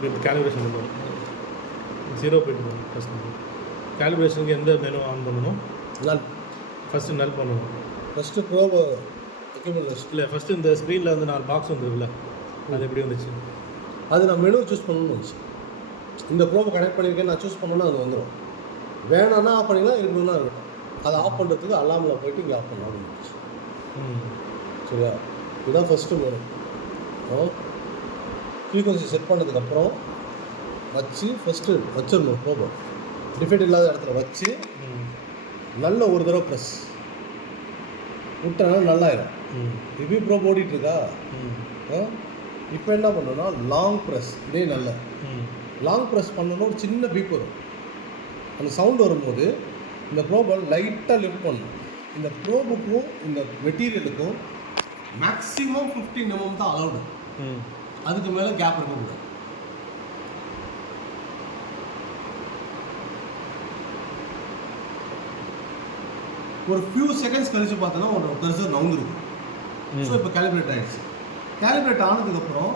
Calibration பண்ணுவோம். 0 போய்ட்டு first கேலிப்ரேஷனுக்கு எந்த மெனு ஆன் பண்ணணும்? நல். ஃபஸ்ட்டு நல் பண்ணணும். ஃபஸ்ட்டு ப்ரோவை எக்யூப்மெண்ட் இல்லை, ஃபஸ்ட்டு இந்த ஸ்க்ரீனில் வந்து 4 பாக்ஸ் வந்துருக்குல்ல, அது எப்படி வந்துச்சு? அது நான் மெனு சூஸ் பண்ணணும்னு வந்துச்சு. இந்த ப்ரோவை கனெக்ட் பண்ணியிருக்கேன் நான் சூஸ் பண்ணோன்னா அது வந்துடும். வேணான்னா ஆஃப் பண்ணிக்கலாம், இருக்கணும்னா இருக்கட்டும். அதை ஆஃப் பண்ணுறதுக்கு அலாமில் போய்ட்டு இங்கே ஆஃப் பண்ணலாம் இருந்துச்சு. சரியா? இதுதான் ஃபஸ்ட்டு மெனு. ஃப்ரீக்வன்சி செட் பண்ணதுக்கப்புறம் வச்சு ஃபஸ்ட்டு வச்சிடணும் ப்ரோபோ. டிஃபெக்ட் இல்லாத இடத்துல வச்சு நல்ல ஒரு தடவை ப்ரெஸ் விட்டனால நல்லாயிடும். இப்படி ப்ரோப் ஓடிட்டுருக்கா. இப்போ என்ன பண்ணணும்னா லாங் ப்ரெஸ். இதே நல்ல லாங் ப்ரெஸ் பண்ணணும். ஒரு சின்ன பீப் வரும். அந்த சவுண்ட் வரும்போது இந்த ப்ரோபை லைட்டாக லிஃப்ட் பண்ணணும். இந்த ப்ரோபுக்கும் இந்த மெட்டீரியலுக்கும் மேக்ஸிமம் 15 mm தான் அலௌடு. அதுக்கு மேலே கேப் இருக்கக்கூடாது. ஒரு ஃபியூ செகண்ட்ஸ் கழிச்சு பார்த்தோன்னா ஒரு கர்சர் நவுந்துருக்கும். ஸோ இப்போ கேலிப்ரேட் ஆகிடுச்சு. கேலிப்ரேட் ஆனதுக்கப்புறம்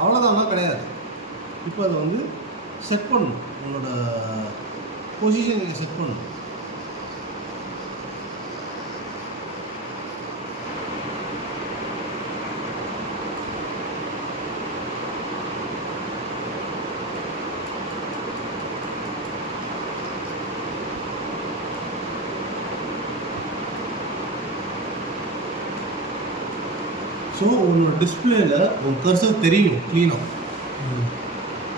அவ்வளோதான்லாம் கிடையாது. இப்போ அதை வந்து செட் பண்ணணும். உங்களோட பொசிஷன் நீங்கள் செட் பண்ணணும். ஸோ உங்களோட டிஸ்பிளேயில் உங்கள் கர்சர் தெரியும் க்ளீனாக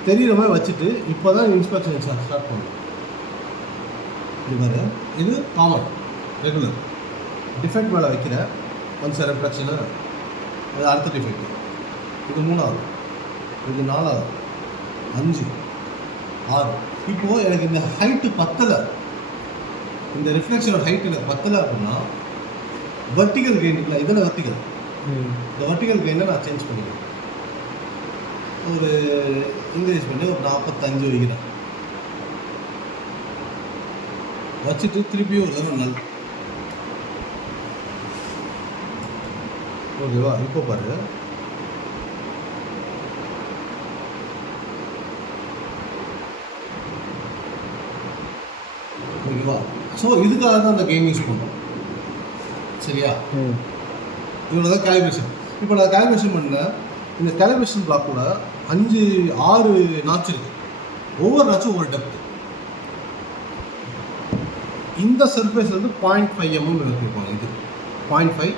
தெரிகிற மாதிரி வச்சுட்டு இப்போ தான் இன்ஸ்பெக்ஷன் ஸ்டார்ட் பண்ணணும். இது மாதிரி இது காமன் ரெகுலர். டிஃபெக்ட் மேலே வைக்கிற ஒன்ஸ் ரெஃப்ளெக்ஷனு, அது அடுத்த டிஃபெக்ட். இது 3வது, இது 4வது, 5, 6. இப்போது எனக்கு இந்த ஹைட்டு பத்தலை, இந்த ரிஃப்ளெக்ஷனோட ஹைட் எனக்கு பத்தலை அப்படின்னா வெர்டிகல் கெயின் இல்லை, இதில் வெர்டிகல். இந்த வெர்டிகல் கெயினை நான் சேஞ்ச் பண்ணிக்கிறேன். ஒரு இன்க்ரீஸ் பண்ணி ஒரு 45 வைக்கிறேன். வச்சுட்டு திருப்பியும் ஒரு தடவை நல். ஓகேவா? இப்போ பாரு, ஓகேவா? ஸோ இதுக்காக தான் அந்த கெயின் யூஸ் பண்ணுறோம். சரியா? இவ்வளோ தான் கேலிப்ரேஷன். இப்போ நான் கேலிப்ரேஷன் பண்ணேன். இந்த கேலிப்ரேஷன் பிளாக்கோட 5-6 நாட்ச் இருக்குது. ஒவ்வொரு நாச்சும் ஒவ்வொரு டெப்த்து. இந்த சர்ஃபேஸ் வந்து 0.5 mm எடுத்துருப்பாங்க. இது 0.5,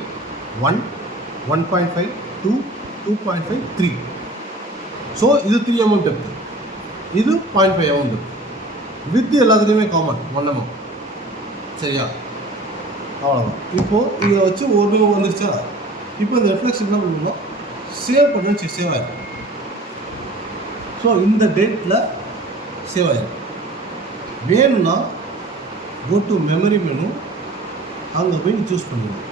1, 1.5, 2, 2.5, 3. ஸோ இது 3 mm டெப்த்து. இது 0.5 mm டெப்த்து. வித் எல்லாத்துலேயுமே காமன் 1 mm. சரியா? அவ்வளோதான். இப்போது இதை வச்சு ஒரு வந்துருச்சா? இப்போ இந்த ரெஃப்ளெக்ஷன் என்ன பண்ணணுமோ சேவ் பண்ணி வச்சு சேவ் ஆகிடும். ஸோ இந்த டேட்டில் சேவ் ஆகிடும். வேணும்னா கோ டு மெமரி மெனு, அங்கே போய் சூஸ் பண்ணிடணும்.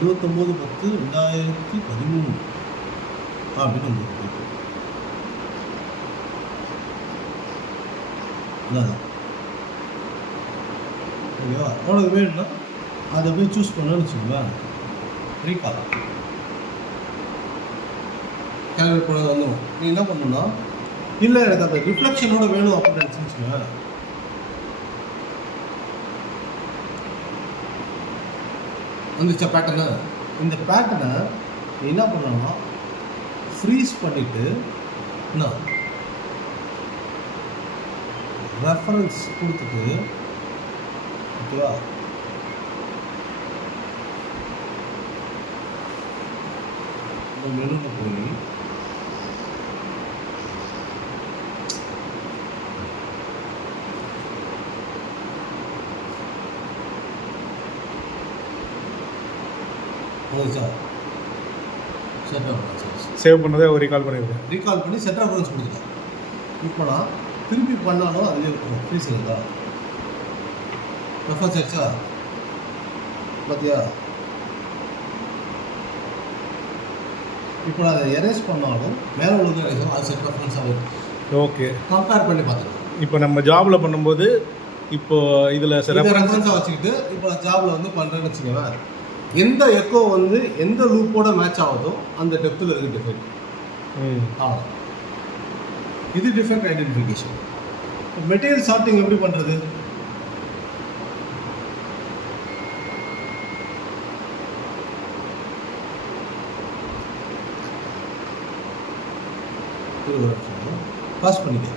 $29/10/2013 அப்படின்னு வந்து ஓகேவா? உனக்கு வேணும்னா அதை போய் சூஸ் பண்ணணும்னு வச்சுக்கோங்களேன். ரீகால் கேல்குலேட் பண்ண வந்துடும். நீ என்ன பண்ணணும்னா, இல்லை எனக்கு அந்த ரிஃப்ளெக்ஷனோட வேணும் அப்படின்னு நினச்சிச்சுக்கோங்க. வந்துச்சா பேட்டர்னு? இந்த பேட்டர்னை நீ என்ன பண்ணணும்னா ஃப்ரீஸ் பண்ணிவிட்டு என்ன ரெஃபரன்ஸ் கொடுத்துட்டு, ஓகேவா, இந்த மெனுவில் போய் சேவ் பண்ணதே ஒரு ரீகால் பண்ணியிருக்கேன். ரீகால் பண்ணி செட் ரெஃபரன்ஸ் கொடுத்துட்டேன். இப்போ நான் திருப்பி பண்ணாலும் அதுலேயே இருக்கும். ஃப்ரீஸ் இருக்கா? ரெஃபரன்ஸ் ஆயிடுச்சா? பார்த்தியா? இப்போ நான் அதை எரேஸ் பண்ணாலும் மேலே உள்ளது எரேஸ் அது செட் ரெஃபரன்ஸ் ஆகும். ஓகே, கம்பேர் பண்ணி பார்த்துக்கலாம். இப்போ நம்ம ஜாபில் பண்ணும்போது இப்போ இதில் இதை ரெஃபரன்ஸாக வச்சுக்கிட்டு இப்போ ஜாபில் வந்து பண்ணுறேன்னு வச்சுக்கோங்களேன், எந்த எக்கோ வந்து எந்த லூப்போட மேட்ச் ஆகுதோ அந்த டெப்த்தில் இருக்குது டிஃபெக்ட். இது டிஃபெக்ட் ஐடென்டிஃபிகேஷன். மெட்டீரியல் சார்ட்டிங் எப்படி பண்ணுறது? பாஸ் பண்ணிக்க.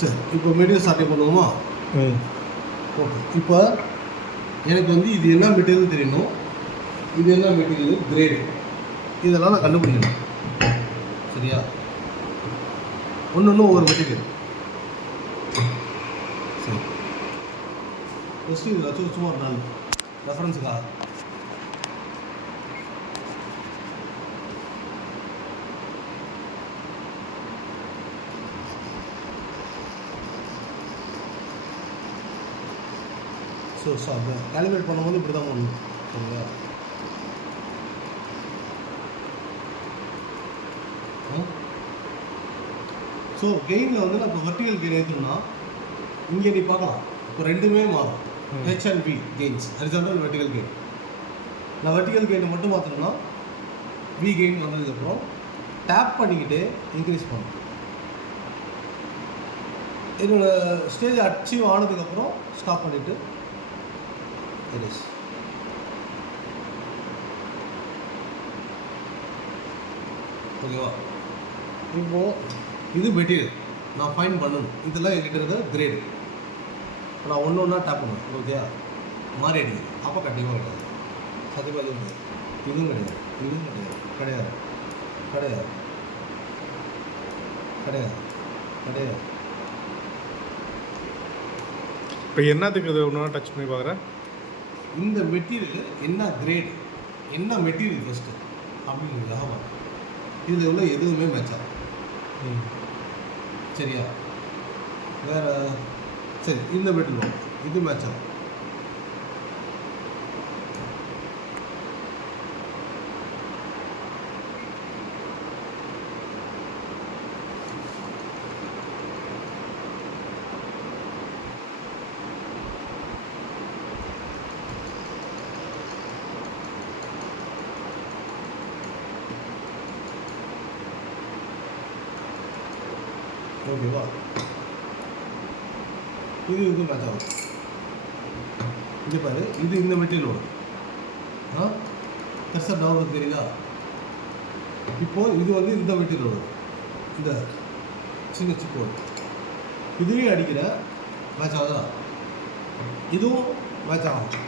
சரி, இப்போ மெட்டீரியல் சார்ட்டிங் பண்ணுவோமா? ஓகே, இப்போ எனக்கு வந்து இது என்ன மெட்டீரியல் தெரியணும், இது என்ன மெட்டீரியல், கிரேடு, இதெல்லாம் நான் கண்டுபிடிக்கணும். சரியா? ஒன்று ஒவ்வொரு மெட்டீரியல். சரி, ஃபஸ்ட்டு இதில் வச்சு சும்மா ஒரு நாள் ரெஃபரன்ஸுக்காக ஸோ அந்த கால்குலேட் பண்ணும்போது இப்படி தான் பண்ணணும். சரிங்களா? ஸோ கெயினில் வந்து நான் இப்போ வெர்டிகல் கெயின் எடுத்தோம்னா இங்கே நீ பார்க்கலாம், இப்போ ரெண்டுமே மாறும். H and P gains, horizontal vertical gain. நான் வெர்டிகல் கெயினை மட்டும் பார்த்தோம்னா வி கெயின் வந்ததுக்கப்புறம் டேப் பண்ணிக்கிட்டே இன்க்ரீஸ் பண்ணும். என்னோட ஸ்டேஜ் அச்சீவ் ஆனதுக்கப்புறம் ஸ்டாப் பண்ணிவிட்டு எரேஸ். ஓகேவா? இப்போது இது மெட்டீரியல் நான் ஃபைன் பண்ணணும். இதெல்லாம் என்கிட்ட இருக்கிற கிரேடு. நான் ஒன்று ஒன்றா டேப் பண்ணுவேன். ஓகே, மாறி அடிக்குது. அப்போ கண்டிப்பாக கிடையாது. சத்தியமாக இதுவும் கிடையாது, இதுவும் கிடையாது, இதுவும் கிடையாது, கிடையாது, கிடையாது, கிடையாது, கிடையாது. இப்போ என்னத்துக்கு இது ஒன்று டச் பண்ணி பார்க்குறேன்? இந்த மெட்டீரியல் என்ன கிரேடு, என்ன மெட்டீரியல் ஃபஸ்ட்டு அப்படிங்கிறதாக வரும். இதில் உள்ள எதுவுமே மேட்ச் ஆகும். சரியா? வேறு சரி, இந்த மெட்டீரியல் இது மேட்ச் ஆகும். ஓகேவா? இது மேட்ச் ஆகும். இங்கே பாரு, இது இந்த மெட்டீரியலோட கர்சர் டவுன் தெரியுதா? இப்போது இது வந்து இந்த மெட்டீரியலோட இந்த சின்ன சிப்போடு இதுவே அடிக்கிற மேட்ச் ஆகுதா? இதுவும் மேட்ச் ஆகும்.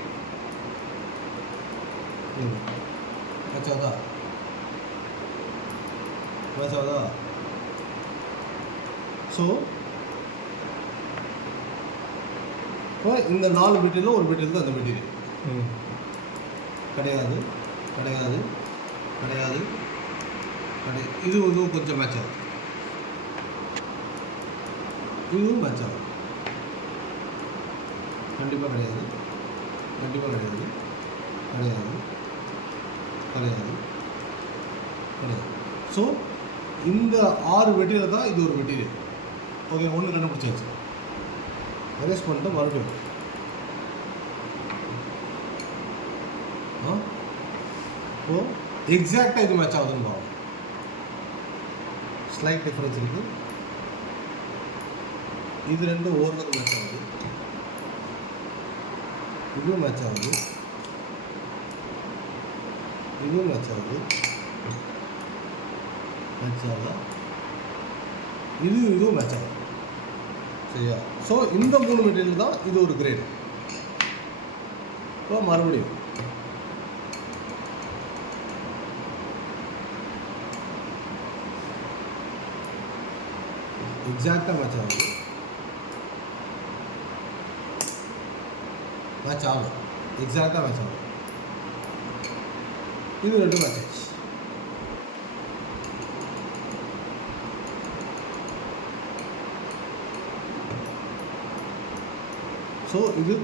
மேட்ச் ஆகுதா? மேட்ச் ஆகுதா? ஸோ இப்போ இந்த 4 மெட்டீரியலும் ஒரு மெட்டீரியல் தான். அந்த மெட்டீரியல் கிடையாது, கிடையாது, கிடையாது, கிடையாது. இதுவும் கொஞ்சம் மேட்ச் ஆகுது, இதுவும் மேட்ச் ஆகுது. கண்டிப்பாக கிடையாது, கண்டிப்பாக கிடையாது, கிடையாது, கிடையாது, கிடையாது. ஸோ இந்த 6 மெட்டீரியல் தான் இது ஒரு மெட்டீரியல். ஓகே, ஒன்று கண்டுபிடிச்சாச்சு. எரேஸ் பண்ணிட்டு மறுபடியும் ஓ எக்ஸாக்டாக இது மேட்ச் ஆகுதுன்னு பார்க்கணும். ஸ்லைட் டிஃப்ரென்ஸ் இருக்குது. இது ரெண்டும் ஓரளவுக்கு மேட்ச் ஆகுது, இதுவும் மேட்ச் ஆகுது, இதுவும் மேட்ச் ஆகுது, மேட்ச் ஆகுதா? இதுவும் மேட்ச் ஆகுது. சரியா? ஸோ இந்த 3 மெட்டீரியல் தான் இது ஒரு கிரேடு. இப்போ மறுபடியும் எக்ஸாக்டாக மேட்ச் ஆகுது. மேட்ச் ஆகும், எக்ஸாக்டாக மேட்ச் ஆகும். இது ரெண்டும் மேட்ச் ஆச்சு. ஸோ இது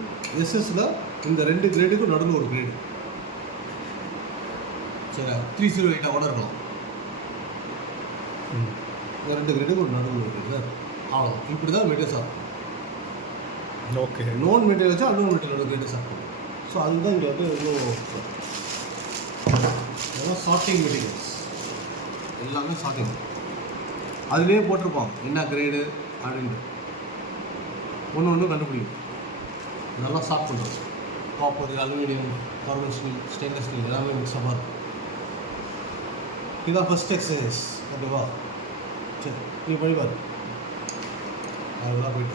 எஸ்எஸ்ல இந்த ரெண்டு கிரேடுக்கும் நடுவில் ஒரு கிரேடு. சரி, 308 கூட இருக்கலாம். இந்த ரெண்டு கிரேடுக்கு ஒரு நடுவில் ஒரு கிரேடு அவ்வளோ. இப்படி தான் மெட்டீரியல் சாப்பிடும். ஓகே. நோன் மெட்டீரியல் வச்சா அன்னோன் மெட்டீரியலோட கிரேடு சாப்பிடும். ஸோ அதுதான் இங்கே வந்து இதெல்லாம் சார்ட்டிங் மெட்டீரியல்ஸ், எல்லாமே சார்ட்டிங். அதுலேயே போட்டிருப்பான் என்ன கிரேடு அப்படின்ட்டு, ஒன்று ஒன்று கண்டுபிடிக்கும். நல்லா சாஃப்ட் பண்ணுறோம். Copper, aluminium, carbon steel, stainless steel எல்லாமே மிக்ஸாக இருக்கும். இதுதான் ஃபஸ்ட் எக்ஸசைஸ். ஓகேவா? சரி, நீ பண்ணி பாரு. அதெல்லாம் போயிட்டு